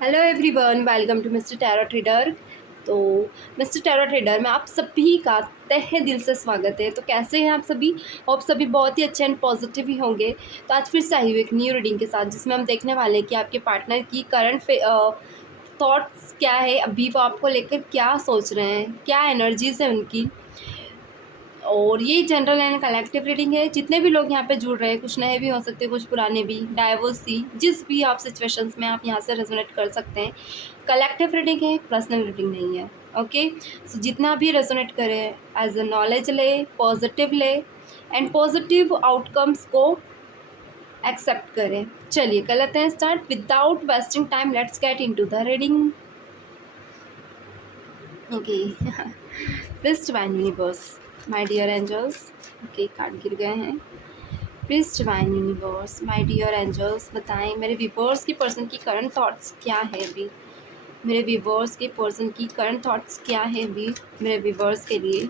Hello everyone, welcome to mister tarot trader. तो mister tarot trader में आप सभी का तहे दिल से स्वागत है। तो कैसे हैं आप सभी? होप सभी बहुत ही अच्छे एंड पॉजिटिव ही होंगे। तो आज फिर से आई हुई एक न्यू रीडिंग के साथ, जिसमें हम देखने वाले हैं कि आपके पार्टनर की करंट थॉट्स क्या है, अभी वो आपको लेकर क्या सोच रहे हैं, क्या एनर्जीज है उनकी। और ये जनरल एंड कलेक्टिव रीडिंग है। जितने भी लोग यहाँ पे जुड़ रहे हैं, कुछ नए भी हो सकते हैं, कुछ पुराने भी, डाइवर्स थी, जिस भी आप सिचुएशंस में आप यहाँ से रेजोनेट कर सकते हैं। कलेक्टिव रीडिंग है, पर्सनल रीडिंग नहीं है। ओके, सो जितना भी रेजोनेट करे एज अ नॉलेज ले, पॉजिटिव ले एंड पॉजिटिव आउटकम्स को एक्सेप्ट करें। चलिए कर लेते हैं start without wasting time. Let's get into the reading. Okay, please divine universe, my dear angels. Okay, card गिर गए हैं। Please divine universe, my dear angels, बताएं मेरे व्यूअर्स की पर्सन की करंट थॉट्स क्या है अभी। मेरे व्यूअर्स के पर्सन की करंट थॉट्स क्या है अभी मेरे व्यूअर्स के लिए।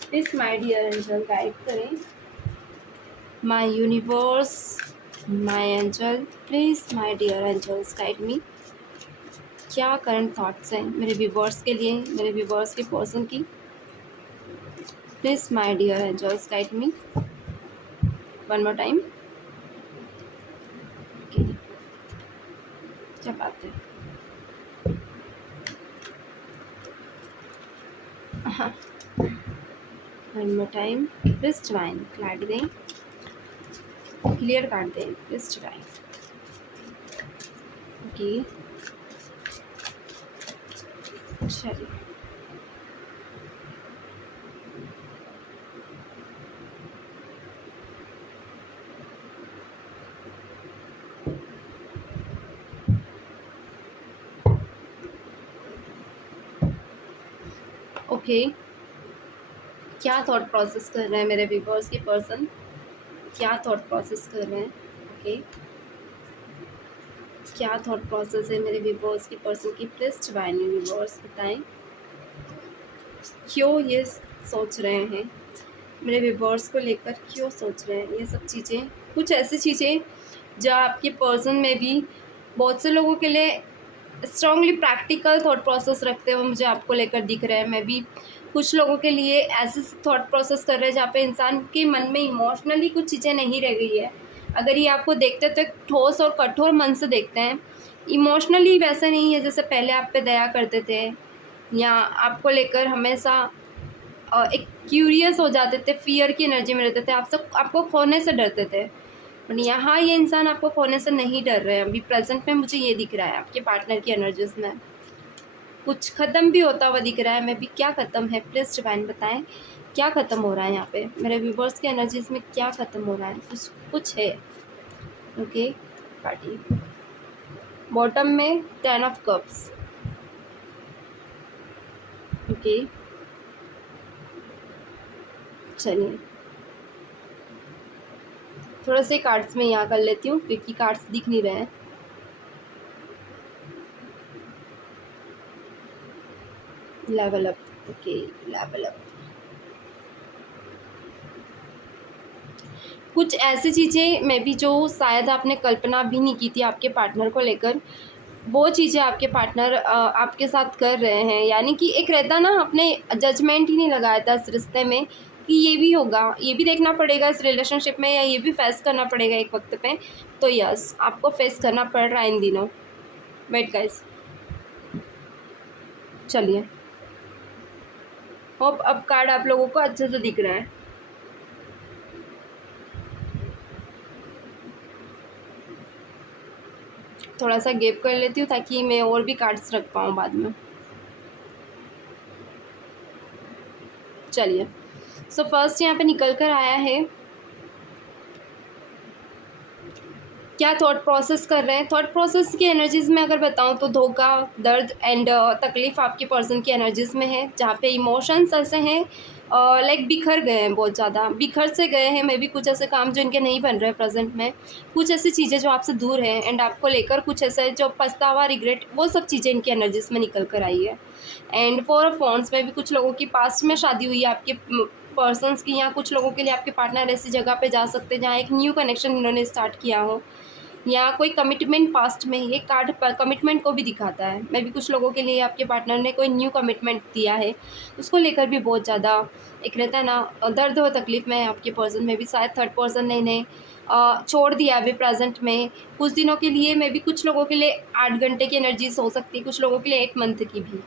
Please my dear angel guide करें। My universe, my angel, please my dear angels guide me. क्या करंट थॉट्स हैं मेरे व्यूअर्स के लिए, मेरे व्यूअर्स के पर्सन की। Please my dear angels guide me one more time. Okay, क्या बात है। हाँ, one more time. Please divine card दें, क्लियर कार्ड दें, प्लीज डिवाइन। ओके, चलिए। ओके, क्या थॉट प्रोसेस कर रहे हैं मेरे व्यूअर्स के पर्सन, क्या थॉट प्रोसेस कर रहे हैं। ओके, क्या थॉट प्रोसेस है मेरे व्यूअर्स की पर्सन की। प्लीज डिवाइन यूनिवर्स बताएं क्यों ये सोच रहे हैं, मेरे व्यूअर्स को लेकर क्यों सोच रहे हैं ये सब चीज़ें। कुछ ऐसी चीज़ें जो आपके पर्सन में भी बहुत से लोगों के लिए स्ट्रांगली प्रैक्टिकल थॉट प्रोसेस रखते हुए मुझे आपको लेकर दिख रहा है। मैं भी कुछ लोगों के लिए ऐसे थॉट प्रोसेस कर रहे हैं जहाँ पे इंसान के मन में इमोशनली कुछ चीज़ें नहीं रह गई है। अगर ये आपको देखते तो एक ठोस और कठोर मन से देखते हैं। इमोशनली वैसे नहीं है जैसे पहले आप पे दया करते थे, या आपको लेकर हमेशा एक क्यूरियस हो जाते थे, फियर की एनर्जी में रहते थे, आप सब आपको खोने से डरते थे। बट यहाँ ये इंसान आपको खोने से नहीं डर रहे हैं। अभी प्रेजेंट में मुझे ये दिख रहा है आपके पार्टनर की एनर्जीज में कुछ ख़त्म भी होता हुआ दिख रहा है। मैं भी क्या ख़त्म है, प्लीज़ डिवाइन बताएं क्या ख़त्म हो रहा है यहाँ पे मेरे व्यूवर्स के एनर्जीज में, क्या ख़त्म हो रहा है। कुछ है। ओके, पार्टी बॉटम में 10 ऑफ कप्स। ओके, चलिए थोड़ा से कार्ड्स में यहाँ कर लेती हूँ क्योंकि कार्ड्स दिख नहीं रहे हैं। Level up. Okay, level up. कुछ ऐसी चीज़ें में भी जो शायद आपने कल्पना भी नहीं की थी आपके पार्टनर को लेकर, वो चीज़ें आपके पार्टनर आपके साथ कर रहे हैं। यानी कि एक रहता ना, अपने जजमेंट ही नहीं लगाया था इस रिश्ते में कि ये भी होगा, ये भी देखना पड़ेगा इस रिलेशनशिप में, या ये भी फेस करना पड़ेगा एक वक्त पे। तो यस, आपको फेस करना पड़ रहा है इन दिनों। वेट गाइस, चलिए होप अब कार्ड आप लोगों को अच्छे से दिख रहा है। थोड़ा सा गैप कर लेती हूँ ताकि मैं और भी कार्ड्स रख पाऊँ बाद में। चलिए, सो फर्स्ट यहाँ पे निकल कर आया है क्या थॉट प्रोसेस कर रहे हैं। थॉट प्रोसेस की एनर्जीज में अगर बताऊं तो धोखा, दर्द एंड तकलीफ़ आपके पर्सन की एनर्जीज में है, जहाँ पे इमोशंस ऐसे हैं लाइक बिखर गए हैं, बहुत ज़्यादा बिखर से गए हैं। मे बी कुछ ऐसे काम जो इनके नहीं बन रहे हैं प्रेजेंट में, कुछ ऐसी चीज़ें जो आपसे दूर हैं एंड आपको लेकर कुछ ऐसा जो पछतावा, रिग्रेट, वो सब चीज़ें इनकी एनर्जीज में निकल कर आई है। एंड 4 ऑफ वॉन्ड्स में भी कुछ लोगों की पास्ट में शादी हुई है आपके पर्सनस की, या कुछ लोगों के लिए आपके पार्टनर ऐसी जगह पे जा सकते हैं जहाँ एक न्यू कनेक्शन इन्होंने स्टार्ट किया हो। या कोई कमिटमेंट पास्ट में, ये कार्ड कमिटमेंट को भी दिखाता है। मे बी कुछ लोगों के लिए आपके पार्टनर ने कोई न्यू कमिटमेंट दिया है, उसको लेकर भी बहुत ज़्यादा एक रहता है ना दर्द और तकलीफ में है आपके पर्सन में भी। शायद थर्ड पर्सन ने इन्हें छोड़ दिया अभी प्रेजेंट में कुछ दिनों के लिए। मे बी कुछ लोगों के लिए 8 घंटे की एनर्जीज हो सकती है, कुछ लोगों के लिए 8 मंथ की भी।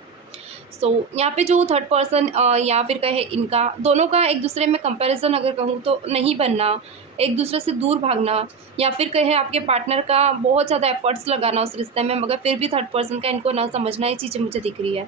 सो यहाँ पे जो थर्ड पर्सन या फिर कहे इनका दोनों का एक दूसरे में कंपैरिजन अगर कहूँ तो नहीं बनना, एक दूसरे से दूर भागना, या फिर कहे आपके पार्टनर का बहुत ज़्यादा एफर्ट्स लगाना उस रिश्ते में, मगर फिर भी थर्ड पर्सन का इनको ना समझना, ये चीज़ें मुझे दिख रही है।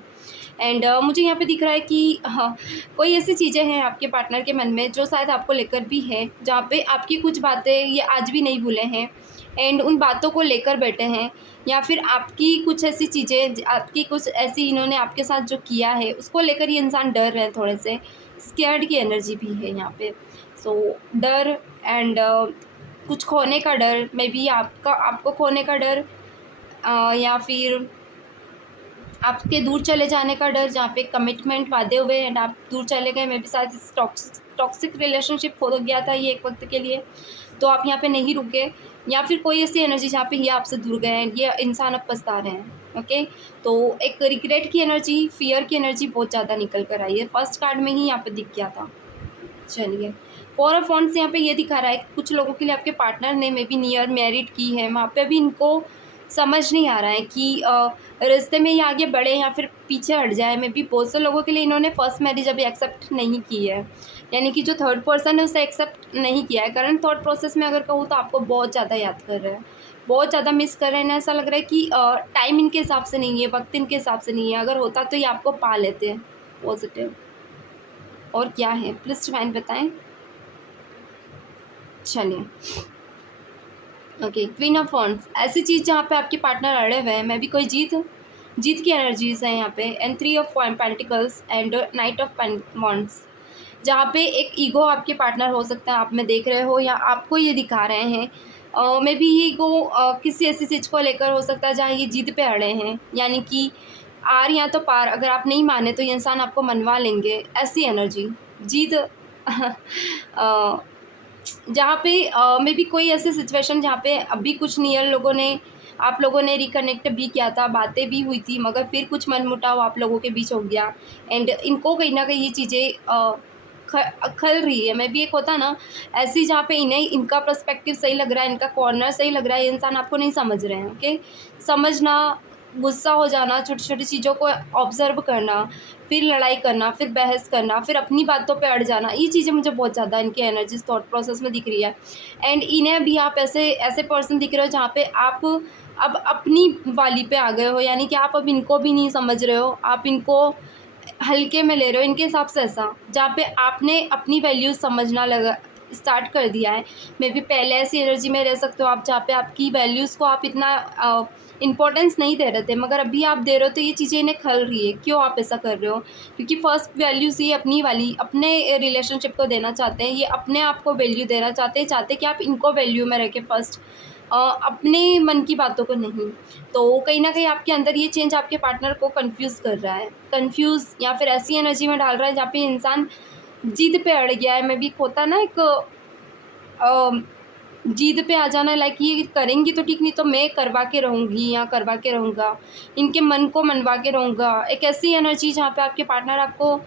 एंड मुझे यहाँ पे दिख रहा है कि हाँ, कोई ऐसी चीज़ें हैं आपके पार्टनर के मन में जो शायद आपको लेकर भी है, जहाँ पे आपकी कुछ बातें ये आज भी नहीं भूले हैं एंड उन बातों को लेकर बैठे हैं, या फिर आपकी कुछ ऐसी चीज़ें, आपकी कुछ ऐसी इन्होंने आपके साथ जो किया है उसको लेकर ये इंसान डर रहे हैं, थोड़े से स्केयर्ड की एनर्जी भी है यहाँ पे। सो डर एंड कुछ खोने का डर, मे बी आपको खोने का डर, या फिर आपके दूर चले जाने का डर, जहाँ पे कमिटमेंट वादे हुए एंड आप दूर चले गए। मे बी शायद इस टॉक्सिक रिलेशनशिप हो गया था ये एक वक्त के लिए, तो आप यहाँ पे नहीं रुके, या फिर कोई ऐसी एनर्जी जहाँ पे ये आपसे दूर गए हैं, ये इंसान अब पछता रहे हैं। ओके, तो एक रिग्रेट की एनर्जी, फियर की एनर्जी बहुत ज़्यादा निकल कर आई है, फर्स्ट कार्ड में ही यहाँ पे दिख गया था। चलिए, 4 ऑफ वॉन्ड्स यहाँ पे ये दिखा रहा है कि कुछ लोगों के लिए आपके पार्टनर ने मे बी नियर मैरिड की है, वहाँ पे भी इनको समझ नहीं आ रहा है कि रिश्ते में ये आगे बढ़े या फिर पीछे हट जाए। मे बी बहुत से लोगों के लिए इन्होंने फर्स्ट मैरिज अभी एक्सेप्ट नहीं की है, यानी कि जो थर्ड पर्सन है उसे एक्सेप्ट नहीं किया है। करंट थॉट प्रोसेस में अगर कहूँ तो आपको बहुत ज़्यादा याद कर रहे हैं, बहुत ज़्यादा मिस कर रहे हैं। ऐसा लग रहा है कि टाइम इनके हिसाब से नहीं है, वक्त इनके हिसाब से नहीं है, अगर होता तो ये आपको पा लेते हैं। पॉजिटिव और क्या है प्लीज़ डिवाइन बताएं। चलिए, ओके, क्वीन ऑफ वॉन्ड्स, ऐसी चीज़ जहाँ पे आपके पार्टनर अड़े हुए हैं, मे बी कोई जीत की एनर्जीज हैं यहाँ पे। And 3 of pentacles and night of wands, जहाँ पे एक ईगो आपके पार्टनर हो सकता है, आप में देख रहे हो या आपको ये दिखा रहे हैं। मे बी ये ईगो किसी ऐसी चीज़ को लेकर हो सकता है जहाँ ये जीत पे अड़े हैं, यानी कि आर या तो पार, अगर आप नहीं माने तो ये इंसान आपको मनवा लेंगे, ऐसी एनर्जी जीत। जहाँ पे मे बी कोई ऐसी सिचुएशन जहाँ पे अभी कुछ नियर लोगों ने, आप लोगों ने रिकनेक्ट भी किया था, बातें भी हुई थी, मगर फिर कुछ मनमुटाव आप लोगों के बीच हो गया एंड इनको कहीं ना कहीं ये चीज़ें खल रही है। मे बी एक होता ना ऐसी जहाँ पे इन्हें इनका पर्सपेक्टिव सही लग रहा है, इनका कॉर्नर सही लग रहा है, ये इंसान आपको नहीं समझ रहे हैं। ओके, समझना, गुस्सा हो जाना, छोटी छोटी चीज़ों को ऑब्जर्व करना, फिर लड़ाई करना, फिर बहस करना, फिर अपनी बातों पे अड़ जाना, ये चीज़ें मुझे बहुत ज़्यादा इनकी एनर्जीज थॉट प्रोसेस में दिख रही है। एंड इन्हें भी आप ऐसे ऐसे पर्सन दिख रहे हो जहाँ पे आप अब अपनी वाली पे आ गए हो, यानी कि आप अब इनको भी नहीं समझ रहे हो, आप इनको हल्के में ले रहे हो इनके हिसाब से, ऐसा जहाँ पे आपने अपनी वैल्यूज़ समझना लगा स्टार्ट कर दिया है। मे बी पहले ऐसी एनर्जी में रह सकते हो आप जहाँ पे आपकी वैल्यूज़ को आप इतना इम्पोर्टेंस नहीं दे रहे थे, मगर अभी आप दे रहे हो, तो ये चीज़ें इन्हें खल रही है। क्यों आप ऐसा कर रहे हो? क्योंकि फर्स्ट वैल्यूज़ ये अपनी वाली अपने रिलेशनशिप को देना चाहते हैं, ये अपने आप को वैल्यू देना चाहते कि आप इनको वैल्यू में रखें फर्स्ट, अपने मन की बातों को नहीं। तो कहीं ना कहीं आपके अंदर ये चेंज आपके पार्टनर को कंफ्यूज कर रहा है, कंफ्यूज या फिर ऐसी एनर्जी में डाल रहा है जहाँ पे इंसान जिद पे अड़ गया है। मैं भी होता ना एक जिद पे आ जाना, लाइक ये करेंगी तो ठीक, नहीं तो मैं करवा के रहूँगी या करवा के रहूँगा, इनके मन को मनवा के रहूँगा। एक ऐसी एनर्जी जहाँ पे आपके पार्टनर आपको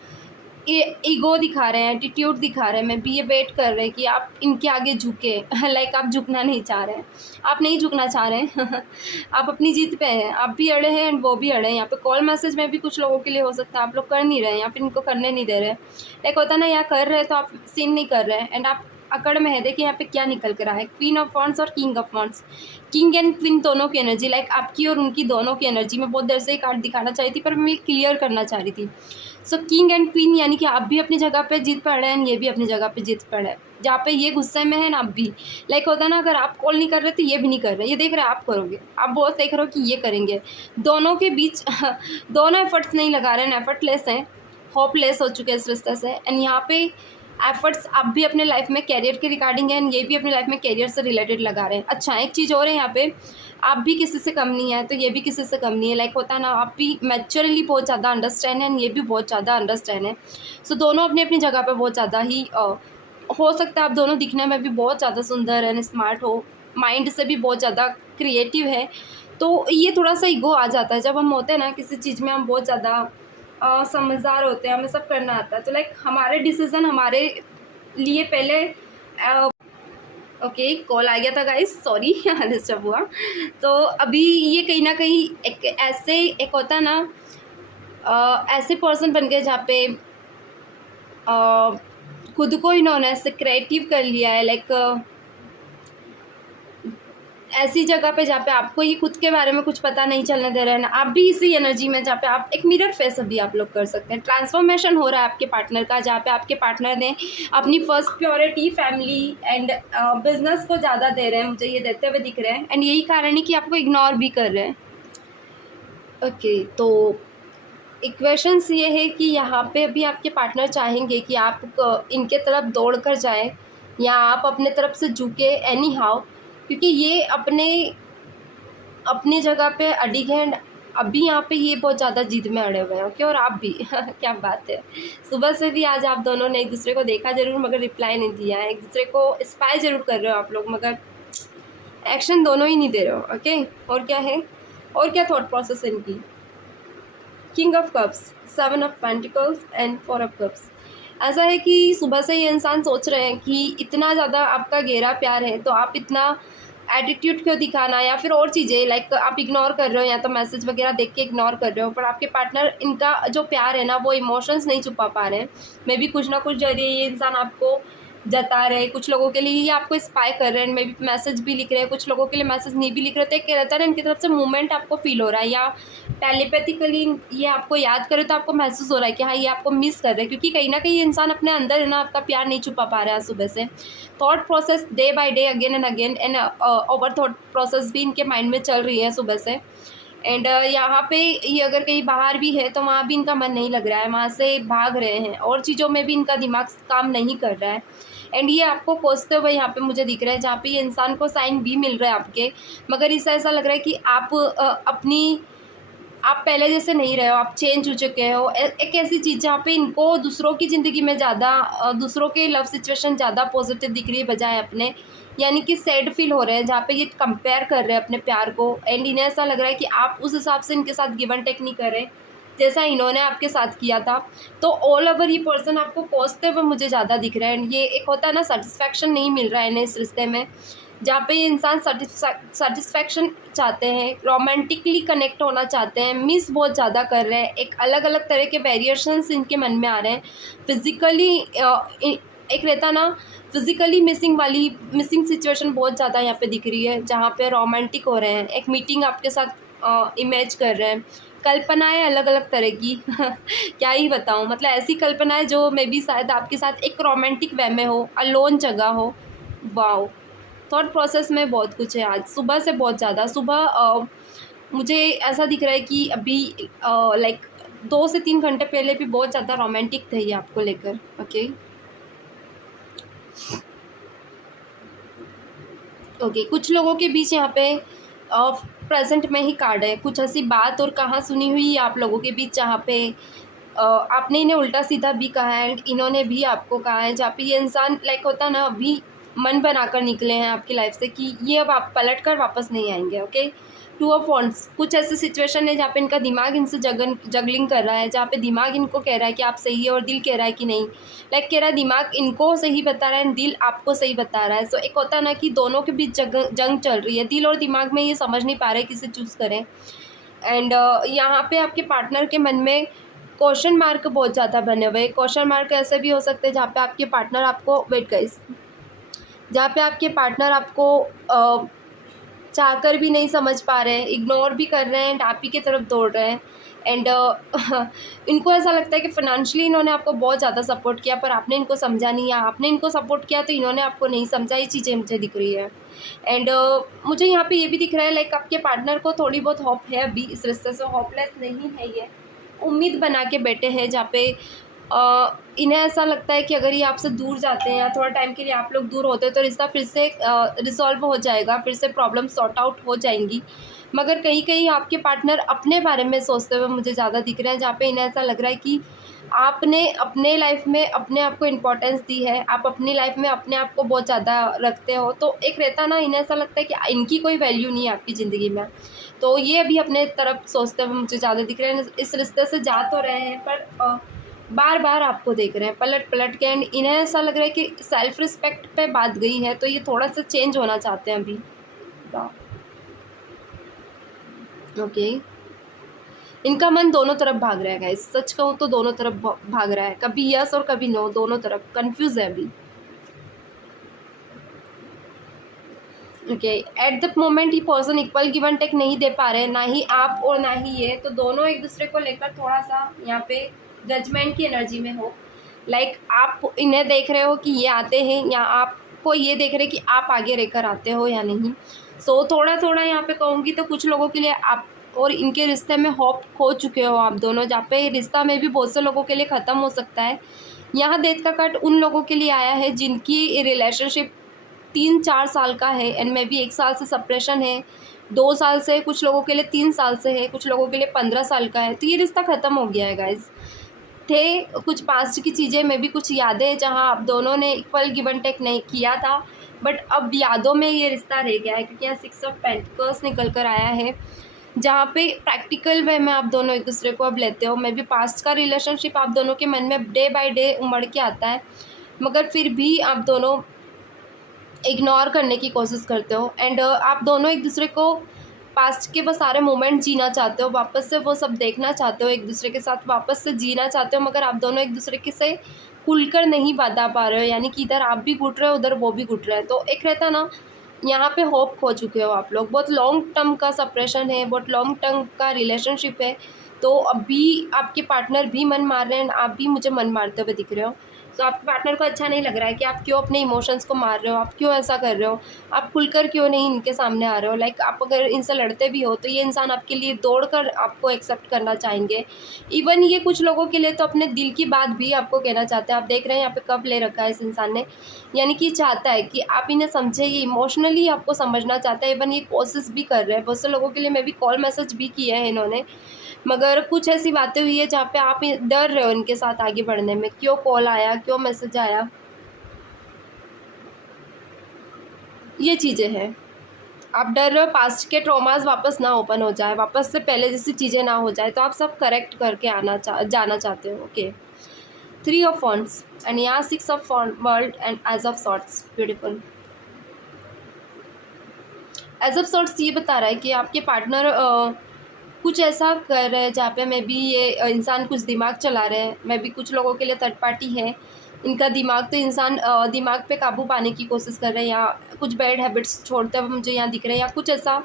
ईगो दिखा रहे हैं, एटीट्यूड दिखा रहे हैं। मैं भी ये वेट कर रहे हैं कि आप इनके आगे झुके लाइक आप झुकना नहीं चाह रहे हैं, आप नहीं झुकना चाह रहे हैं आप अपनी जीत पे हैं, आप भी अड़े हैं एंड वो भी अड़े हैं। यहाँ पे कॉल मैसेज में भी कुछ लोगों के लिए हो सकता है आप लोग कर नहीं रहे हैं या फिर इनको करने नहीं दे रहे हैं। लाइक होता ना, या कर रहे हैं तो आप सीन नहीं कर रहे हैं एंड आप अकड़ में है। देखिए यहाँ पे क्या निकल कर रहा है, क्वीन ऑफ वॉन्ड्स और king of wands, king and queen दोनों की एनर्जी, लाइक आपकी और उनकी दोनों की एनर्जी। मैं बहुत देर से ही कार्ड दिखाना चाह रही थी पर मैं क्लियर करना चाह रही थी। सो किंग एंड क्वीन, यानी कि आप भी अपनी जगह पे जीत पड़ रहे हैं, ये भी अपनी जगह पे जीत पड़ रहे हैं। जहाँ पे ये गुस्से में है ना, आप भी लाइक होता है ना, अगर आप कॉल नहीं कर रहे तो ये भी नहीं कर रहे, ये देख रहे हैं आप करोगे, आप बहुत देख रहे हो कि ये करेंगे। दोनों के बीच दोनों एफर्ट्स नहीं लगा रहे हैं, एफर्टलेस हैं, होपलेस हो चुके हैं इस रिश्ते से। एंड यहाँ पे एफर्ट्स आप भी अपने लाइफ में कैरियर के रिगार्डिंग है एंड ये भी अपने लाइफ में कैरियर से रिलेटेड लगा रहे हैं। अच्छा, एक चीज़ और है यहाँ पे, आप भी किसी से कम नहीं है तो ये भी किसी से कम नहीं है। लाइक होता है ना, आप भी मैच्योरली बहुत ज़्यादा अंडरस्टैंड है एंड ये भी बहुत ज़्यादा अंडरस्टैंड है। सो दोनों अपनी अपनी जगह पे बहुत ज़्यादा ही हो सकता है आप दोनों दिखने में भी बहुत ज़्यादा सुंदर एंड स्मार्ट हो, माइंड से भी बहुत ज़्यादा क्रिएटिव है, तो ये थोड़ा सा ईगो आ जाता है। जब हम होते हैं ना किसी चीज़ में, हम बहुत ज़्यादा समझदार होते हैं, हमें सब करना आता है, तो लाइक हमारे डिसीज़न हमारे लिए पहले ओके, कॉल आ गया था गाइस, सॉरी डिस्टर्ब हुआ। तो अभी ये कहीं ना कहीं एक होता है ना, ऐसे पर्सन बन गए जहाँ पे खुद को इन्होंने ऐसे क्रिएटिव कर लिया है, लाइक ऐसी जगह पे जहाँ पे आपको ये खुद के बारे में कुछ पता नहीं चलने दे रहे हैं ना, आप भी इसी एनर्जी में जहाँ पे आप एक मिरर फेस अभी आप लोग कर सकते हैं। ट्रांसफॉर्मेशन हो रहा है आपके पार्टनर का, जहाँ पे आपके पार्टनर ने अपनी first purity family and business को ज़्यादा दे रहे हैं, मुझे ये देते हुए दिख रहे हैं, एंड यही कारण है कि आपको इग्नोर भी कर रहे हैं। ओके, तो इक्वेशंस ये है कि यहाँ पे अभी आपके पार्टनर चाहेंगे कि आप इनके तरफ दौड़ कर जाएँ या आप अपने तरफ से झुके एनी हाउ, क्योंकि ये अपनी जगह पे अडिग हैं। अभी यहाँ पे ये बहुत ज़्यादा जिद में अड़े हुए हैं, ओके, और आप भी क्या बात है, सुबह से भी आज आप दोनों ने एक दूसरे को देखा ज़रूर मगर रिप्लाई नहीं दिया है, एक दूसरे को स्पाई ज़रूर कर रहे हो आप लोग मगर एक्शन दोनों ही नहीं दे रहे हो, ओके। और क्या है, और क्या थॉट प्रोसेस है इनकी, king of cups, 7 of pentacles and 4 of cups. ऐसा है कि सुबह से ये इंसान सोच रहे हैं कि इतना ज़्यादा आपका गहरा प्यार है तो आप इतना एटीट्यूड क्यों दिखाना, या फिर और चीज़ें लाइक आप इग्नोर कर रहे हो या तो मैसेज वगैरह देख के इग्नोर कर रहे हो, पर आपके पार्टनर इनका जो प्यार है ना वो इमोशंस नहीं छुपा पा रहे हैं। मे बी कुछ ना कुछ जरिए ये इंसान आपको जता रहे हैं, कुछ लोगों के लिए ये आपको स्पाई कर रहे हैं, मे बी मैसेज भी लिख रहे हैं, कुछ लोगों के लिए मैसेज नहीं भी लिख रहे, तो एक रहता है ना इनकी तरफ से मूवमेंट आपको फील हो रहा है, या टेलीपैथिकली ये आपको याद करे तो आपको महसूस हो रहा है कि हाँ ये आपको मिस कर रहे हैं, क्योंकि कहीं ना कहीं ये इंसान अपने अंदर है ना आपका प्यार नहीं छुपा पा रहा है सुबह से। Thought process day by day again and again and over thought process भी इनके माइंड में चल रही है सुबह से। एंड यहाँ पे ये अगर कहीं बाहर भी है तो वहाँ भी इनका मन नहीं लग रहा है, वहाँ से भाग रहे हैं और चीज़ों में भी इनका दिमाग काम नहीं कर रहा है। एंड ये आपको कोसते हुए यहाँ पे मुझे दिख रहा है, जहाँ पे ये इंसान को साइन भी मिल रहा है आपके, मगर इससे ऐसा लग रहा है कि आप पहले जैसे नहीं रहे हो, आप चेंज हो चुके हो। एक ऐसी चीज़ जहाँ पे इनको दूसरों की ज़िंदगी में ज़्यादा दूसरों के लव सिचुएशन ज़्यादा पॉजिटिव दिख रही है बजाय अपने, यानी कि सैड फील हो रहे हैं, जहाँ पे ये कंपेयर कर रहे हैं अपने प्यार को। एंड इन्हें ऐसा लग रहा है कि आप उस हिसाब से इनके साथ गिव एंड टेक नहीं कर रहे जैसा इन्होंने आपके साथ किया था। तो ऑल ओवर ये पर्सन आपको कोसते हुए मुझे ज़्यादा दिख रहा है। एंड ये एक होता है ना, सेटिस्फैक्शन नहीं मिल रहा है इन्हें इस रिश्ते में, जहाँ पे ये इंसान सेटिस्फैक्शन चाहते हैं, रोमांटिकली कनेक्ट होना चाहते हैं, मिस बहुत ज़्यादा कर रहे हैं, एक अलग अलग तरह के वेरिएशंस इनके मन में आ रहे हैं। फिज़िकली एक रहता ना, फिज़िकली मिसिंग सिचुएशन बहुत ज़्यादा यहाँ पे दिख रही है, जहाँ पे रोमांटिक हो रहे हैं, एक मीटिंग आपके साथ इमेज कर रहे हैं, कल्पनाएं अलग अलग तरह की क्या ही बताऊँ, मतलब ऐसी कल्पनाएं जो मे बी शायद आपके साथ एक रोमांटिक वे में हो, अलोन जगह हो। वाओ, थॉट प्रोसेस में बहुत कुछ है आज सुबह से, बहुत ज़्यादा सुबह मुझे ऐसा दिख रहा है कि अभी लाइक 2 से 3 घंटे पहले भी बहुत ज़्यादा रोमांटिक थे ये आपको लेकर, ओके। ओके, कुछ लोगों के बीच यहाँ पे प्रेजेंट में ही कार्ड है, कुछ ऐसी बात और कहाँ सुनी हुई आप लोगों के बीच, जहाँ पे आपने इन्हें उल्टा सीधा भी कहा है एंड इन्होंने भी आपको कहा है, जहाँ पे ये इंसान लाइक होता ना अभी मन बनाकर निकले हैं आपकी लाइफ से कि ये अब आप पलट कर वापस नहीं आएंगे, ओके। 2 ऑफ वॉन्ड्स, कुछ ऐसी सिचुएशन है जहाँ पे इनका दिमाग इनसे जगलिंग कर रहा है, जहाँ पे दिमाग इनको कह रहा है कि आप सही है और दिल कह रहा है कि नहीं, लाइक कह रहा है दिमाग इनको सही बता रहा है, दिल आपको सही बता रहा है। सो एक होता ना कि दोनों के बीच जंग चल रही है, दिल और दिमाग में ये समझ नहीं पा रहे किसे चूज़ करें। एंड यहाँ पे आपके पार्टनर के मन में क्वेश्चन मार्क बहुत ज़्यादा बने हुए। क्वेश्चन मार्क ऐसे भी हो सकते हैं जहाँ पे आपके पार्टनर आपको जहाँ पे आपके पार्टनर आपको चाहकर भी नहीं समझ पा रहे हैं, इग्नोर भी कर रहे हैं एंड आप ही की तरफ दौड़ रहे हैं। एंड इनको ऐसा लगता है कि फाइनेंशियली इन्होंने आपको बहुत ज़्यादा सपोर्ट किया पर आपने इनको समझा नहीं, या आपने इनको सपोर्ट किया तो इन्होंने आपको नहीं समझा, ये चीज़ें मुझे दिख रही है। एंड मुझे यहाँ पे ये भी दिख रहा है लाइक आपके पार्टनर को थोड़ी बहुत होप है अभी इस रिश्ते से, होपलेस नहीं है, ये उम्मीद बना के बैठे हैं, जहाँ पे इन्हें ऐसा लगता है कि अगर ये आपसे दूर जाते हैं या थोड़ा टाइम के लिए आप लोग दूर होते हैं तो रिश्ता फिर से रिसॉल्व हो जाएगा, फिर से प्रॉब्लम सॉर्ट आउट हो जाएंगी। मगर कहीं कहीं आपके पार्टनर अपने बारे में सोचते हुए मुझे ज़्यादा दिख रहे हैं, जहाँ पे इन्हें ऐसा लग रहा है कि आपने अपने लाइफ में अपने आप को इम्पोर्टेंस दी है, आप अपनी लाइफ में अपने आप को बहुत ज़्यादा रखते हो, तो एक रहता ना, इन्हें ऐसा लगता है कि इनकी कोई वैल्यू नहीं है आपकी ज़िंदगी में। तो ये अभी अपने तरफ सोचते हुए मुझे ज़्यादा दिख रहे हैं, इस रिश्ते से जा तो रहे हैं पर बार बार आपको देख रहे हैं पलट पलट के, एंड इन्हें ऐसा लग रहा है कि सेल्फ रिस्पेक्ट पे बात गई है, तो ये थोड़ा सा चेंज होना चाहते हैं अभी। ओके, इनका मन दोनों तरफ भाग रहा है गाइस, सच कहूँ तो दोनों तरफ भाग रहा है, कभी यस और कभी नो, दोनों तरफ कंफ्यूज है अभी। ओके, एट द मोमेंट ये person equal give and take नहीं दे पा रहे, ना ही आप और ना ही ये, तो दोनों एक दूसरे को लेकर थोड़ा सा यहाँ पे जजमेंट की एनर्जी में हो। लाइक आप इन्हें देख रहे हो कि ये आते हैं, या आपको ये देख रहे हैं कि आप आगे रहकर आते हो या नहीं। सो थोड़ा थोड़ा यहाँ पे कहूँगी तो कुछ लोगों के लिए आप और इनके रिश्ते में होप खो चुके हो आप दोनों, जहाँ पे रिश्ता में भी बहुत से लोगों के लिए ख़त्म हो सकता है। यहाँ डेथ का कार्ड उन लोगों के लिए आया है जिनकी रिलेशनशिप 3-4 साल का है, एंड मे बी 1 साल से सेपरेशन है, 2 साल से, कुछ लोगों के लिए 3 साल से है, कुछ लोगों के लिए 15 साल का है, तो ये रिश्ता ख़त्म हो गया है गाइज़। थे कुछ पास्ट की चीज़ें में भी कुछ यादें जहाँ आप दोनों ने इक्वल गिव एंड टेक नहीं किया था, बट अब यादों में ये रिश्ता रह गया है, क्योंकि यहाँ 6 ऑफ पेंटिकल्स निकल कर आया है, जहाँ पे प्रैक्टिकल वे में आप दोनों एक दूसरे को अब लेते हो। मे बी पास्ट का रिलेशनशिप आप दोनों के मन में डे बाय डे उमड़ के आता है, मगर फिर भी आप दोनों इग्नोर करने की कोशिश करते हो, एंड आप दोनों एक दूसरे को पास्ट के वो सारे मोमेंट जीना चाहते हो, वापस से वो सब देखना चाहते हो, एक दूसरे के साथ वापस से जीना चाहते हो, मगर आप दोनों एक दूसरे के से खुलकर नहीं बता पा रहे हो, यानी कि इधर आप भी घुट रहे हो, उधर वो भी घुट रहे हैं। तो एक रहता ना, यहाँ पे होप खो चुके हो आप लोग, बहुत लॉन्ग टर्म का सेपरेशन है, बहुत लॉन्ग टर्म का रिलेशनशिप है, तो अभी आपके पार्टनर भी मन मार रहे हैं, आप भी मुझे मन मारते हुए दिख रहे हो। तो आपके पार्टनर को अच्छा नहीं लग रहा है कि आप क्यों अपने इमोशंस को मार रहे हो, आप क्यों ऐसा कर रहे हो, आप खुलकर क्यों नहीं इनके सामने आ रहे हो। लाइक आप अगर इनसे लड़ते भी हो तो ये इंसान आपके लिए दौड़कर आपको एक्सेप्ट करना चाहेंगे। इवन ये कुछ लोगों के लिए तो अपने दिल की बात भी आपको कहना चाहते हैं। आप देख रहे हैं यहाँ पे कब ले रखा है इस इंसान ने, यानी कि चाहता है कि आप इन्हें समझे, ये इमोशनली आपको समझना चाहता है। इवन ये कोशिश भी कर रहे हैं, बहुत से लोगों के लिए मैं भी कॉल मैसेज भी किए हैं इन्होंने, मगर कुछ ऐसी बातें हुई है जहाँ पे आप डर रहे हो इनके साथ आगे बढ़ने में, क्यों कॉल आया, क्यों मैसेज आया, ये चीज़ें हैं। आप डर रहे हो पास्ट के ट्रॉमास वापस ना ओपन हो जाए, वापस से पहले जैसी चीज़ें ना हो जाए, तो आप सब करेक्ट करके जाना चाहते हो। ओके, 3 ऑफ वॉन्ड्स एंड यहाँ 6 of world and ace of swords, beautiful. Ace of swords ये बता रहा है कि आपके पार्टनर कुछ ऐसा कर रहे हैं जहाँ पे मे बी ये इंसान कुछ दिमाग चला रहे हैं, मे बी कुछ लोगों के लिए थर्ड पार्टी है इनका दिमाग, तो इंसान दिमाग पे काबू पाने की कोशिश कर रहे हैं, या कुछ बैड हैबिट्स छोड़ते हुए मुझे यहाँ दिख रहे हैं, या कुछ ऐसा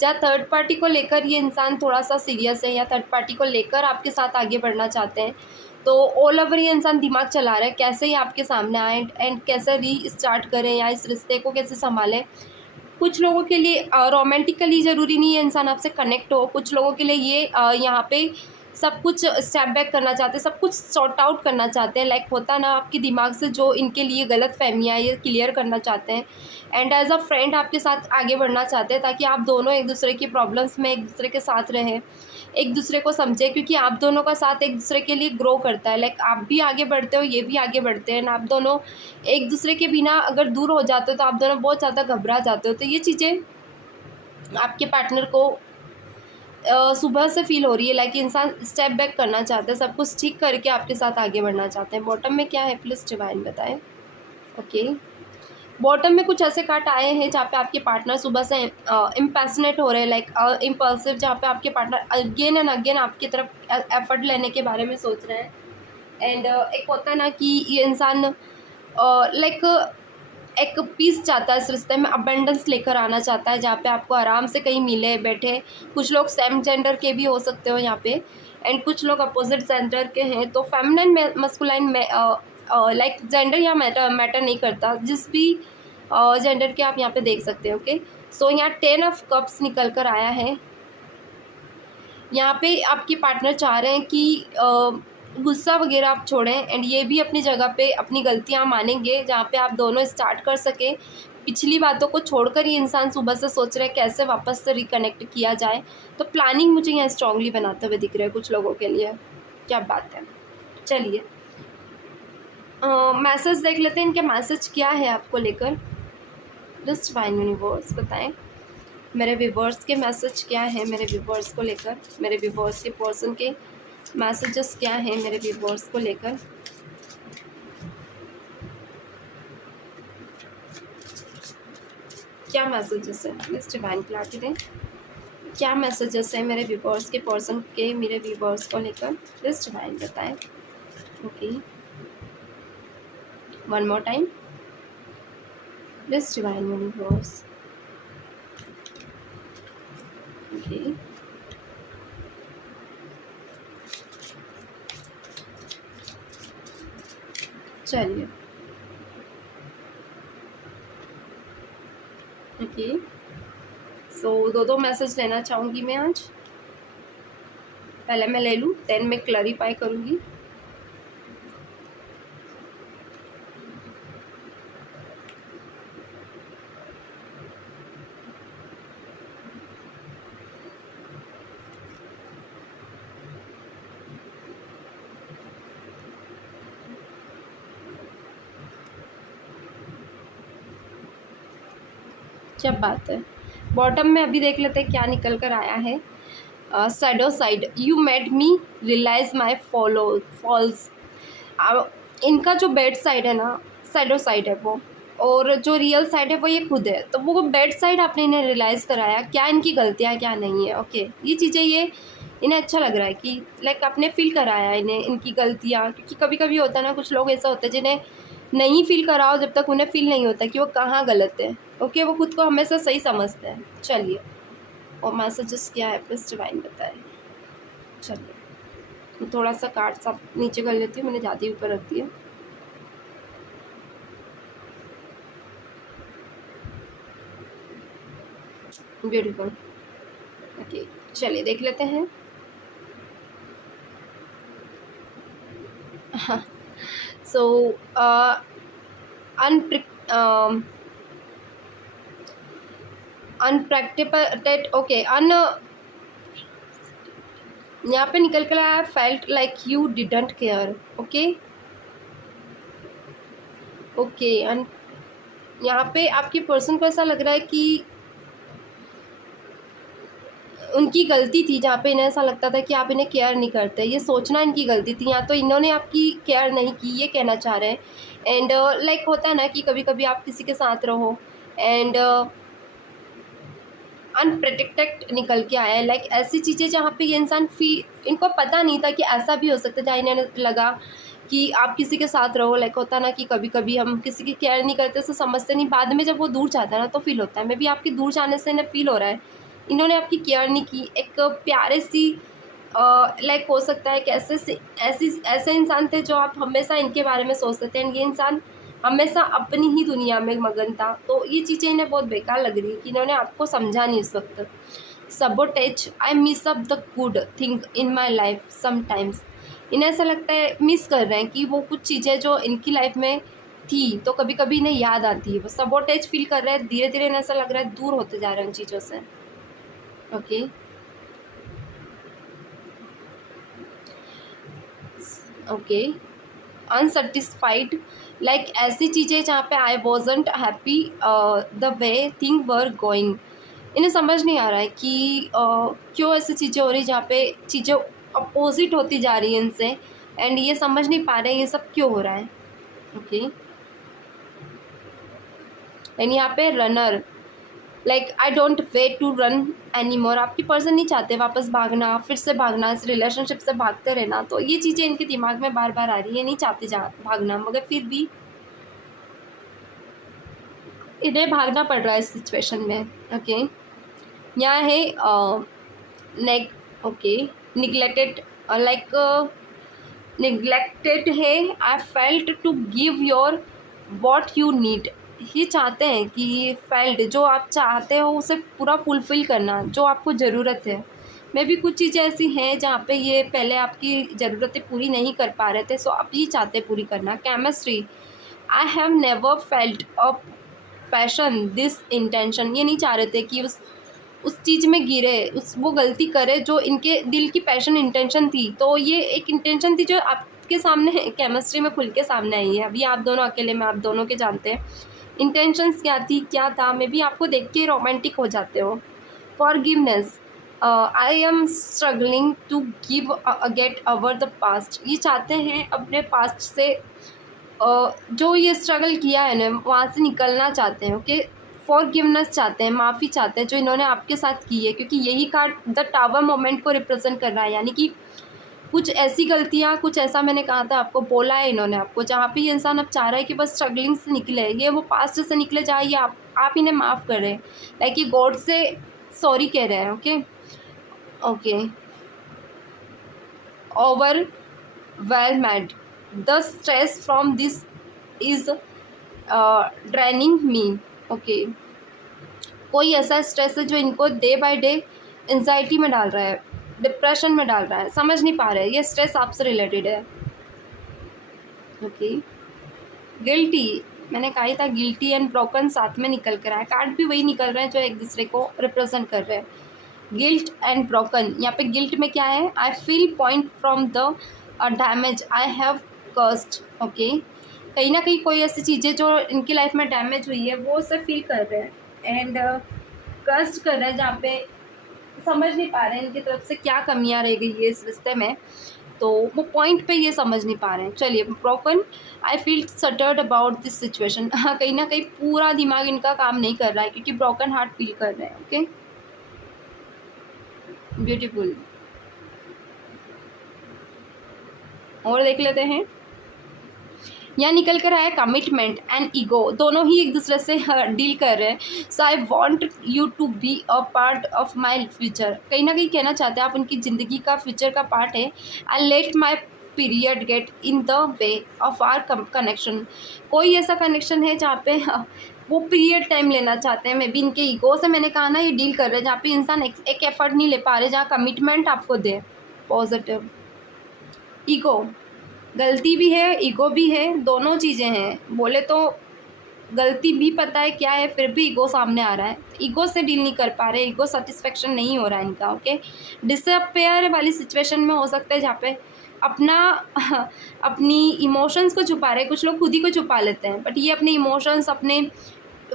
जहाँ थर्ड पार्टी को लेकर ये इंसान थोड़ा सा सीरियस है, या थर्ड पार्टी को लेकर आपके साथ आगे बढ़ना चाहते हैं। तो ऑल ओवर ये इंसान दिमाग चला रहा है कैसे ही आपके सामने आए, एंड कैसे रीस्टार्ट करें, या इस रिश्ते को कैसे संभालें। कुछ लोगों के लिए रोमांटिकली ज़रूरी नहीं है इंसान आपसे कनेक्ट हो, कुछ लोगों के लिए ये यहाँ पे सब कुछ स्टेप बैक करना चाहते हैं, सब कुछ सॉर्ट आउट करना चाहते हैं। लाइक होता ना, आपके दिमाग से जो इनके लिए गलत फहमियाँ ये क्लियर करना चाहते हैं, एंड एज अ फ्रेंड आपके साथ आगे बढ़ना चाहते हैं, ताकि आप दोनों एक दूसरे की प्रॉब्लम्स में एक दूसरे के साथ रहें, एक दूसरे को समझें, क्योंकि आप दोनों का साथ एक दूसरे के लिए ग्रो करता है। लाइक आप भी आगे बढ़ते हो, ये भी आगे बढ़ते हैं, आप दोनों एक दूसरे के बिना अगर दूर हो जाते हो तो आप दोनों बहुत ज़्यादा घबरा जाते हो। तो ये चीज़ें आपके पार्टनर को सुबह से फील हो रही है, लाइक इंसान स्टेप बैक करना चाहता है, सब कुछ ठीक करके आपके साथ आगे बढ़ना चाहते हैं। बॉटम में क्या है प्लीज़ डिवाइन बताएं। ओके, बॉटम में कुछ ऐसे कार्ड आए हैं जहाँ पे आपके पार्टनर सुबह से इम्पैशनेट हो रहे हैं, लाइक इम्पल्सिव, जहाँ पे आपके पार्टनर अगेन एंड अगेन आपकी तरफ एफर्ट लेने के बारे में सोच रहे हैं। एंड एक होता है ना कि ये इंसान लाइक एक पीस चाहता है इस रिश्ते में, अबेंडेंस लेकर आना चाहता है, जहाँ पे आपको आराम से कहीं मिले बैठे। कुछ लोग सेम जेंडर के भी हो सकते हो यहाँ पे, एंड कुछ लोग अपोजिट जेंडर के हैं। तो फेमिनिन मस्कुलाइन में लाइक जेंडर यहाँ मैटर नहीं करता, जिस भी जेंडर के आप यहाँ पे देख सकते हो। ओके, सो यहाँ 10 ऑफ कप्स निकल कर आया है। यहाँ पे आपके पार्टनर चाह रहे हैं कि गुस्सा वगैरह आप छोड़ें, एंड ये भी अपनी जगह पे अपनी गलतियाँ मानेंगे, जहाँ पे आप दोनों स्टार्ट कर सकें। पिछली बातों को छोड़कर ये इंसान सुबह से सोच रहे हैं कैसे वापस से रिकनेक्ट किया जाए। तो प्लानिंग मुझे यहाँ स्ट्रांगली बनाते हुए दिख रहा है कुछ लोगों के लिए। क्या बात है। चलिए मैसेज देख लेते हैं, इनके मैसेज क्या है आपको लेकर। जस्ट डिवाइन यूनिवर्स बताएं मेरे व्यूवर्स के मैसेज क्या है मेरे व्यूवर्स को लेकर, मेरे व्यूवर्स के पर्सन के मैसेजेस क्या हैं मेरे व्यूवर्स को लेकर। क्या मैसेजेस है प्लीज डिवाइन क्लैरिटी दें, क्या मैसेजेस है मेरे व्यूवर्स के पर्सन के मेरे व्यूवर्स को लेकर, प्लीज डिवाइन बताएं। Okay one more time please divine universe. Okay चलिए ओके सो दो मैसेज लेना चाहूँगी मैं आज। पहले मैं ले लूँ देन मैं क्लैरिफाई करूँगी। क्या बात है। बॉटम में अभी देख लेते हैं क्या निकल कर आया है। Shadow side you made me realise my flaws. इनका जो बेड साइड है ना सैडो साइड है वो, और जो रियल साइड है वो ये खुद है। तो वो बेड साइड आपने इन्हें रियलाइज़ कराया क्या इनकी गलतियाँ क्या नहीं है। ओके ये चीज़ें ये इन्हें अच्छा लग रहा है कि लाइक आपने फील कराया इन्हें इनकी गलतियाँ, क्योंकि कभी कभी होता है ना कुछ लोग ऐसा होता है जिन्हें नहीं फील कराओ जब तक उन्हें फील नहीं होता कि वो कहाँ गलत है। ओके वो खुद को हमेशा सही समझते हैं। चलिए और मैसेजेस क्या है प्लीज डिवाइन बताएं। चलिए मैं थोड़ा सा कार्ड सा नीचे कर लेती हूँ, मैंने ज़्यादा ऊपर रख दिया। ब्यूटीफुल। ओके चलिए देख लेते हैं। हाँ सो अनप्रैक्टिकल ओके यहाँ पे निकल कर आया felt like you didn't care. Okay okay यहाँ पे आपकी पर्सन को ऐसा लग रहा है कि उनकी गलती थी, जहाँ पे इन्हें ऐसा लगता था कि आप इन्हें केयर नहीं करते। ये सोचना इनकी गलती थी, या तो इन्होंने आपकी केयर नहीं की ये कहना चाह रहे हैं। एंड लाइक होता है ना कि कभी कभी आप किसी के साथ रहो एंड अनप्रोटेक्टेड निकल के आया है। लाइक ऐसी चीज़ें जहाँ पे ये इंसान इनको पता नहीं था कि ऐसा भी हो सकता है, जहाँ इन्हें लगा कि आप किसी के साथ रहो। लाइक होता है ना कि कभी कभी हम किसी की केयर नहीं करते तो समझते नहीं, बाद में जब वो दूर जाता है ना तो फील होता है। मे बी आपके दूर जाने से इन्हें फील हो रहा है इन्होंने आपकी केयर नहीं की। एक प्यारे सी लाइक हो सकता है कि ऐसे इंसान थे जो आप हमेशा इनके बारे में सोचते थे एंड ये इंसान हमेशा अपनी ही दुनिया में मगन था। तो ये चीज़ें इन्हें बहुत बेकार लग रही है कि इन्होंने आपको समझा नहीं उस वक्त। Sabotage I mess up the good thing in my life sometimes. इन्हें ऐसा लगता है मिस कर रहे हैं कि वो कुछ चीज़ें जो इनकी लाइफ में थी तो कभी कभी इन्हें याद आती है। वो सबोटेज फील कर रहे हैं, धीरे धीरे इन्हें ऐसा लग रहा है दूर होते जा रहे हैं उन चीज़ों से। ओके ओके अनसेटिस्फाइड लाइक ऐसी चीज़ें जहाँ पे I wasn't happy the way thing were going. इन्हें समझ नहीं आ रहा है कि क्यों ऐसी चीज़ें हो रही जहाँ पे चीज़ें अपोजिट होती जा रही हैं इनसे एंड ये समझ नहीं पा रहे हैं ये सब क्यों हो रहा है। ओके एंड यहाँ पे runner like I don't wait to run any more. आपकी पर्सन नहीं चाहते वापस भागना, फिर से भागना, इस रिलेशनशिप से भागते रहना। तो ये चीज़ें इनके दिमाग में बार बार आ रही है, नहीं चाहते भागना, मगर फिर भी इन्हें भागना पड़ रहा है इस सिचुएशन में। ओके यहाँ है ओके निगलेक्टेड लाइक निगलेक्टेड है। I felt to give your what you need. ये चाहते हैं कि फेल्ट जो आप चाहते हो उसे पूरा फुलफ़िल करना, जो आपको ज़रूरत है। मे भी कुछ चीज़ें ऐसी हैं जहाँ पे ये पहले आपकी ज़रूरतें पूरी नहीं कर पा रहे थे, सो आप ये चाहते पूरी करना। Chemistry I have never felt a passion this intention. ये नहीं चाह रहे थे कि उस चीज़ में गिरे, वो गलती करे जो इनके दिल की पैशन इंटेंशन थी। तो ये एक इंटेंशन थी जो आपके के सामने केमिस्ट्री में खुल के सामने आई है। अभी आप दोनों अकेले में आप दोनों के जानते हैं इंटेंशंस क्या थी, क्या था। मे बी आपको देख के रोमांटिक हो जाते हो। Forgiveness, I am struggling to get over the past. ये चाहते हैं अपने पास्ट से जो ये स्ट्रगल किया है ना वहाँ से निकलना चाहते हैं। ओके, फॉरगिवनेस चाहते हैं, माफ़ी चाहते हैं जो इन्होंने आपके साथ की है, क्योंकि यही कार्ड द टावर मोमेंट को रिप्रेजेंट कर रहा है। यानी कि कुछ ऐसी गलतियाँ, कुछ ऐसा मैंने कहा था आपको, बोला है इन्होंने आपको, जहाँ पे ये इंसान अब चाह रहा है कि बस स्ट्रगलिंग से निकले, ये वो पास्ट से निकले जाए, ये आप इन्हें माफ़ कर रहे हैं, लाइक ये गॉड से सॉरी कह रहे हैं। Okay okay, overwhelmed, the stress from this is draining me। Okay, कोई ऐसा स्ट्रेस है जो इनको डे बाय डे एंजाइटी में डाल रहा है, डिप्रेशन में डाल रहा है, समझ नहीं पा रहे, ये स्ट्रेस आपसे रिलेटेड है। ओके, गिल्टी, मैंने कहा ही था गिल्टी एंड ब्रोकन साथ में निकल कर आया, कार्ड भी वही निकल रहे हैं जो एक दूसरे को रिप्रेजेंट कर रहे हैं। गिल्ट एंड ब्रोकन, यहाँ पे गिल्ट में क्या है, I feel point from the damage I have caused. Okay, कहीं ना कहीं कोई ऐसी चीज़ें जो इनकी लाइफ में डैमेज हुई है वो उसे फील कर रहे हैं एंड कस्ट कर रहे हैं, जहाँ पे समझ नहीं पा रहे हैं इनकी तरफ से क्या कमियाँ रह गई है इस रिश्ते में, तो वो पॉइंट पे ये समझ नहीं पा रहे हैं। चलिए, broken, I feel shattered about this situation. हाँ, कहीं ना कहीं पूरा दिमाग इनका काम नहीं कर रहा है क्योंकि ब्रोकन हार्ट फील कर रहे हैं। Okay, beautiful. और देख लेते हैं, यहाँ निकल कर आया कमिटमेंट एंड ईगो, दोनों ही एक दूसरे से डील कर रहे हैं। So I want you to be a part of my future, कहीं ना कहीं कहना चाहते हैं आप उनकी ज़िंदगी का फ्यूचर का पार्ट है। I let my period get in the way of our connection, कोई ऐसा कनेक्शन है जहाँ पे वो पीरियड टाइम लेना चाहते हैं। मे बी इनके ईगो से मैंने कहा ना ये डील कर रहे हैं, जहाँ पे इंसान एक एफर्ट नहीं ले पा रहे, जहाँ कमिटमेंट आपको दे। पॉजिटिव, ईगो, गलती भी है, ईगो भी है, दोनों चीज़ें हैं। बोले तो गलती भी पता है क्या है, फिर भी ईगो सामने आ रहा है, ईगो से डील नहीं कर पा रहे, ईगो सेटिस्फेक्शन नहीं हो रहा है इनका। ओके, डिसअपेयर वाली सिचुएशन में हो सकता है जहाँ पे अपना अपनी इमोशंस को छुपा रहे हैं। कुछ लोग खुद ही को छुपा लेते हैं, बट ये अपने इमोशंस, अपने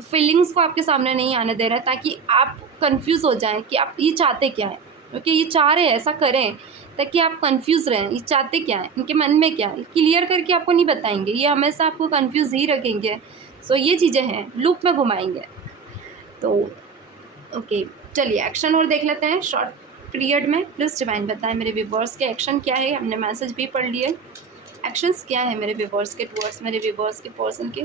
फीलिंग्स को आपके सामने नहीं आने दे रहा है, ताकि आप कंफ्यूज हो जाएं कि आप ये चाहते क्या है। क्योंकि ये चाह रहे हैं ऐसा करें ताकि आप कंफ्यूज रहें, ये चाहते क्या है, इनके मन में क्या है, क्लियर करके आपको नहीं बताएंगे, ये हमेशा आपको कंफ्यूज ही रखेंगे। सो ये चीज़ें हैं, लूप में घुमाएंगे। तो ओके, चलिए एक्शन और देख लेते हैं शॉर्ट पीरियड में। प्लीज़ डिवाइन बताएं मेरे व्यूअर्स के एक्शन क्या है। हमने मैसेज भी पढ़ लिए, एक्शंस क्या है मेरे व्यूअर्स के टुवर्ड्स मेरे व्यूअर्स के पर्सन के,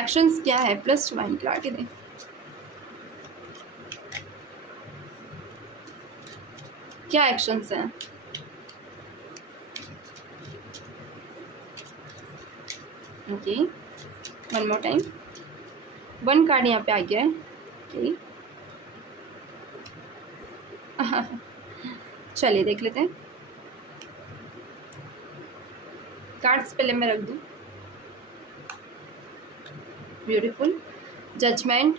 एक्शंस क्या है। प्लीज़ डिवाइन क्लैरिटी दें। क्या एक्शंस हैं? Okay, one more time, one card यहाँ पे आ गया है। ओके, चलिए देख लेते हैं, कार्ड्स पहले मैं रख दूँ। Beautiful, judgement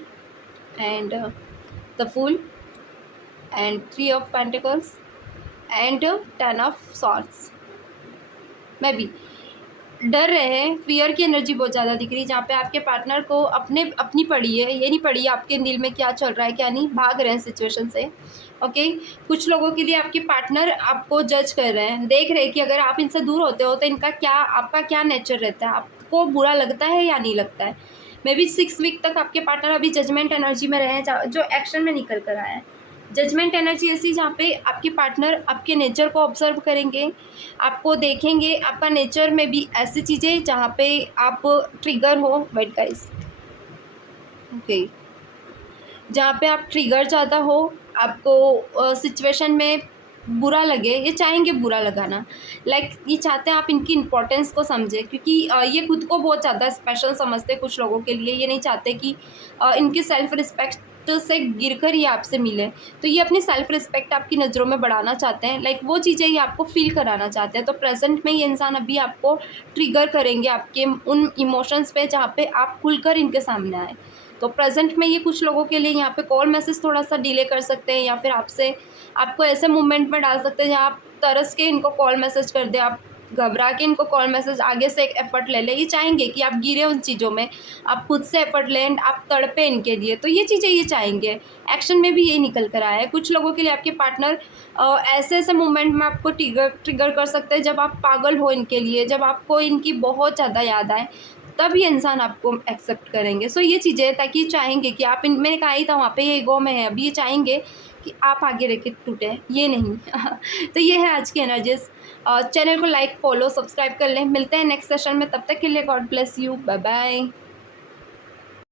and the fool and 3 of pentacles and 10 of swords. मैं भी डर रहे हैं, फियर की एनर्जी बहुत ज़्यादा दिख रही है, जहाँ पे आपके पार्टनर को अपनी पड़ी है, ये नहीं पड़ी है आपके दिल में क्या चल रहा है क्या नहीं, भाग रहे हैं सिचुएशन से। ओके, कुछ लोगों के लिए आपके पार्टनर आपको जज कर रहे हैं, देख रहे हैं कि अगर आप इनसे दूर होते हो तो इनका क्या, आपका क्या नेचर रहता है, आपको बुरा लगता है या नहीं लगता है। मे बी 6 वीक तक आपके पार्टनर अभी जजमेंट एनर्जी में रहे हैं, जो एक्शन में निकल कर आया है। जजमेंट एनर्जी ऐसी जहाँ पे आपके पार्टनर आपके नेचर को ऑब्जर्व करेंगे, आपको देखेंगे, आपका नेचर में भी ऐसी चीज़ें जहाँ पे आप ट्रिगर हो। वेट गाइस, ओके, जहाँ पे आप ट्रिगर ज़्यादा हो, आपको सिचुएशन में बुरा लगे, ये चाहेंगे बुरा लगाना, लाइक ये चाहते हैं आप इनकी इम्पोर्टेंस को समझें, क्योंकि ये खुद को बहुत ज़्यादा स्पेशल समझते हैं कुछ लोगों के लिए। ये नहीं चाहते कि इनकी सेल्फ रिस्पेक्ट से गिरकर ये आपसे मिले, तो ये अपनी सेल्फ रिस्पेक्ट आपकी नज़रों में बढ़ाना चाहते हैं, लाइक वो चीज़ें ये आपको फील कराना चाहते हैं। तो प्रेजेंट में ये इंसान अभी आपको ट्रिगर करेंगे आपके उन इमोशंस पे जहाँ पे आप खुलकर इनके सामने आए। तो प्रेजेंट में ये कुछ लोगों के लिए यहाँ पे कॉल मैसेज थोड़ा सा डिले कर सकते हैं, या फिर आपको ऐसे मूवमेंट में डाल सकते हैं जहाँ आप तरस के इनको कॉल मैसेज कर दें, आप घबरा के इनको कॉल मैसेज आगे से एक एफर्ट ले लें। ये चाहेंगे कि आप गिरे उन चीज़ों में, आप खुद से एफर्ट लें एंड आप तड़पे इनके लिए, तो ये चीज़ें ये चाहेंगे। एक्शन में भी यही निकल कर आया है। कुछ लोगों के लिए आपके पार्टनर ऐसे ऐसे मोमेंट में आपको ट्रिगर कर सकते हैं जब आप पागल हो इनके लिए, जब आपको इनकी बहुत ज़्यादा याद आए, तब ये इंसान आपको एक्सेप्ट करेंगे। सो ये चीज़ें, ताकि चाहेंगे कि आप इन, मैंने कहा ही था वहाँ पे ये ईगो में है, अभी ये चाहेंगे कि आप आगे रह के टूटे, ये नहीं। तो ये है आज की एनर्जीज। चैनल को लाइक, फॉलो, सब्सक्राइब कर लें। मिलते हैं नेक्स्ट सेशन में, तब तक के लिए God bless you, bye bye.